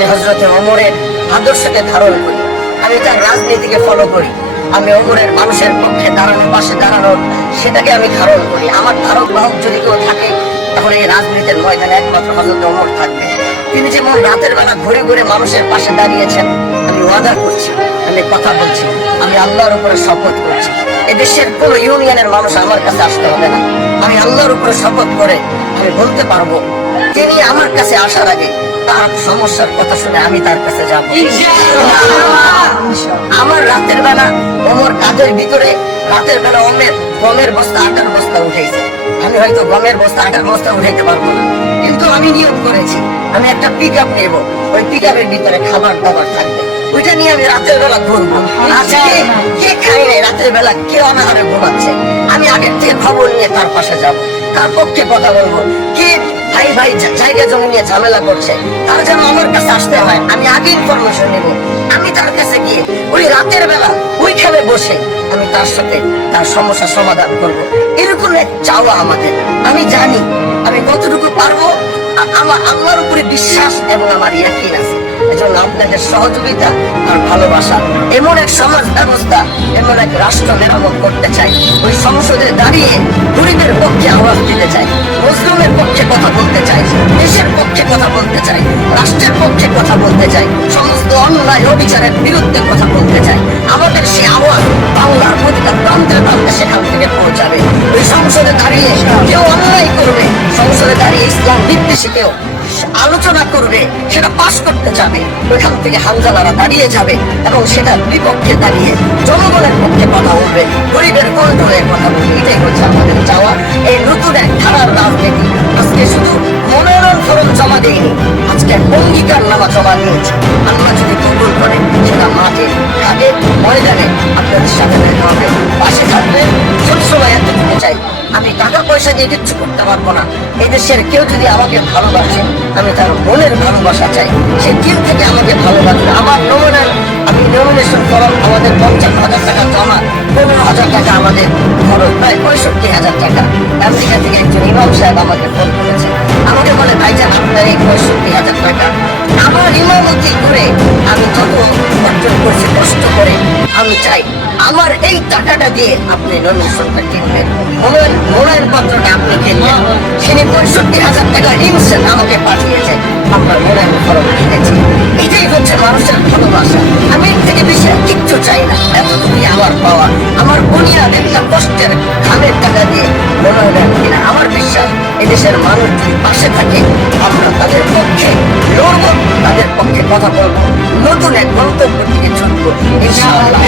আমি হযরতে ওমরের আদর্শকে ধারণ করি, আমি তার রাজনীতিকে ফলো করি, আমি ওমরের মানুষের পক্ষে দাঁড়ানো, পাশে দাঁড়ানোর সেটাকে আমি ধারণ করি। আমার ধারক বাহক যদি কেউ থাকে তাহলে এই রাজনীতির ময়দানে একমাত্র হযরত ওমর থাকবে। তিনি যেমন রাতের বেলা ঘুরে ঘুরে মানুষের পাশে দাঁড়িয়েছেন, আমি ওয়াদা করছি, আমি কথা বলছি, আমি আল্লাহর উপরে শপথ করছি, এদেশের কোন ইউনিয়নের মানুষ আমার কাছে আসতে হবে না। আমি আল্লাহর উপরে শপথ করে আমি বলতে পারবো, তিনি আমার কাছে আসার আগে তার সমস্যার কথা শুনে আমি তার কাছে যাব। আমার রাতের বেলা ওমর কাঁধের ভিতরে, রাতের বেলা গমের বস্তা, আটার বস্তা উঠেছে। আমি হয়তো গমের বস্তা, আটার বস্তা উঠাইতে পারবো না, কিন্তু আমি নিয়ম করেছি আমি একটা পিক আপ নেবো, ওই পিক আপের ভিতরে খাবার দাবার থাকবে, ওইটা নিয়ে আমি রাতের বেলা ঘুরবো। আজকে কে খাই নাই রাতের বেলা, কে অনাহারে ঘুমাচ্ছে, আমি আগের থেকে খবর নিয়ে তার পাশে যাব, তার পক্ষে কথা বলবো। কে ভাই ভাই জায়গা জমি নিয়ে ঝামেলা করছে, তার যেন আমার কাছে আসতে হয়, আমি আগে ইনফরমেশন নেব। আমি তার কাছে গিয়ে ওই রাতের বেলা ওইখানে বসে আমি তার সাথে তার সমস্যার সমাধান করবো। এরকম এক চাওয়া আমাদের। আমি জানি আমি কতটুকু পারবো, আমার আল্লাহর উপরে বিশ্বাস এবং আমার ইয়াকিন আছে। এজন্য আপনাদের সহযোগিতা আর ভালোবাসা, এমন এক সমাজ ব্যবস্থা, এমন এক রাষ্ট্র মেরামত করতে চাই। ওই সংসদে দাঁড়িয়ে গরিবের পক্ষে আওয়াজ দিতে চাই, মুসলিমের পক্ষে কথা বলতে চাই, দেশের পক্ষে কথা বলতে চাই, রাষ্ট্রের পক্ষে কথা বলতে চাই, সমস্ত অন্যায় অবিচারের বিরুদ্ধে কথা বলতে চাই। আমাদের সে আওয়াজ বাংলার প্রতিটা প্রান্তে প্রান্তে সেখান থেকে পৌঁছাবে। ওই সংসদে দাঁড়িয়ে কেউ অন্যায় করবে, সংসদে দাঁড়িয়ে ইসলাম বিদ্বেষী কেউ আলোচনা করবে, সেটা পাশ করতে যাবে, ওইখান থেকে হামজালারা দাঁড়িয়ে যাবে এবং সেটার বিপক্ষে দাঁড়িয়ে জনগণের পক্ষে কথা বলবে, গরিবের কণ্ঠ হয়ে কথা বলবে। এটাই হচ্ছে আমাদের চাওয়া। এই নতুন এক ধারার রাজনীতি আজকে শুধু মনোনয়ন ফরম জমা দেয়নি, আজকে অঙ্গীকার নামা জমা দিয়েছে। আমরা যদি কবুল করে সেটা মাঠে ঘাটে ময়দানে আপনাদের সাথে দেখা হবে, পাশে থাকবে। সবসময় এতটুকু চাই, আমি টাকা পয়সা দিয়ে কিচ্ছু করতে পারবো না। এই দেশের কেউ যদি আমাকে ভালোবাসে, আমি তার মনের ভালোবাসা চাই, সে দিল থেকে আমাকে ভালোবাসবে। আমার আমি নমিনেশন ফরম আমাদের 50,000 টাকা জমা, 15,000 টাকা আমাদের খরচ, প্রায় 65,000 টাকা। আমেরিকা থেকে একজন ইমাম সাহেব আমাকে ফোন করেছে, আমাকে বলে ভাইজান আপনার এই 65,000 টাকা আমার ইমামতি করে আমি যত অর্জন করছি কষ্ট করে, আমি চাই আমার এই টাকাটা দিয়ে আপনি নমিনেশনটা কিনবেন, মনোনয়ন পত্রটা আপনি কিনবেন। তিনি 65,000 টাকা ইনসেন্ট আমাকে পাঠিয়েছে, আপনার মনোনয়ন ফরম কিনেছি। এটাই হচ্ছে মানুষের ভালোবাসা। আমি এর থেকে বেশি কিচ্ছু চাই না, এতটুকুই আমার পাওয়া। আমার বুনিয়াদ একটা কষ্টের ঘামের টাকা দিয়ে মনোনয়ন কিনা। আমার বিশ্বাস এদেশের মানুষ যদি পাশে থাকে, আমরা তাদের পক্ষে লড়বো, তাদের পক্ষে কথা বলবো, নতুন এক গন্তব্যের দিকে ছুটবো ইনশাআল্লাহ।